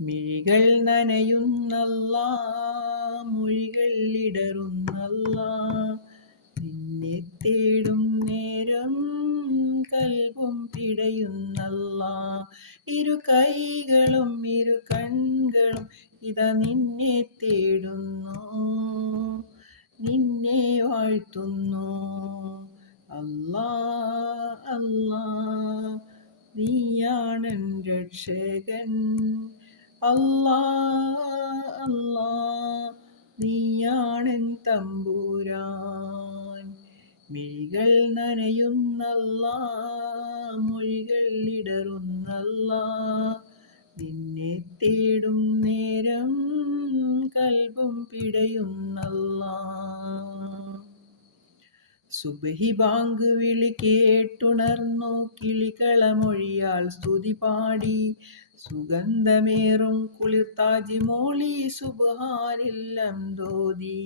മിഴികൾ നനയുന്നല്ലാ, മൊഴികൾ ഇടറുന്നല്ലാ, നിന്നെ തേടും നേരം കൽബും പിടയുന്നല്ലാ. ഇരു കൈകളും ഇരു കണ്ണുകളും ഇതാ നിന്നെ തേടുന്നു, നിന്നെ വാഴ്ത്തുന്നു. അല്ലാ അല്ലാ, നീയാണെൻ രക്ഷകൻ. അല്ലാ അല്ലാ, നീയാണെൻ തമ്പുരാൻ. മിഴികൾ നനയുന്നല്ലാ, മൊഴികൾ ഇടറുന്നല്ലാ, നിന്നെ തേടും നേരം കൽബും പിടയുന്നല്ലാ. സുബ്ഹി ബാങ്ക് വിളി കേട്ടുണർന്നു കിളികളമൊഴിയാൽ സ്തുതി പാടി, സുഗന്ധമേറും കുളിർത്താജ് മോളി സുബ്ഹാനില്ലം തോതി.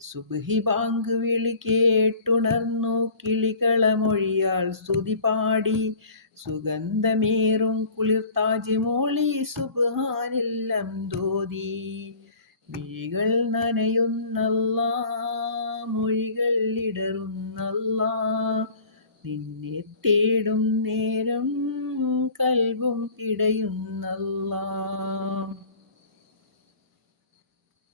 സുബ്ഹി ബാങ്ക് വിളി കേട്ടുണർന്നു കിളികളമൊഴിയാൽ സ്തുതി പാടി, സുഗന്ധമേറും കുളിർത്താജ് മോളി സുബ്ഹാനില്ലം തോതി. മിഴികൾ നനയുന്നല്ലാ, മൊഴികൾ ഇടറുന്നല്ലാ, നിന്നെ തേടും നേരം കൽബും പിടയുന്നല്ലാ.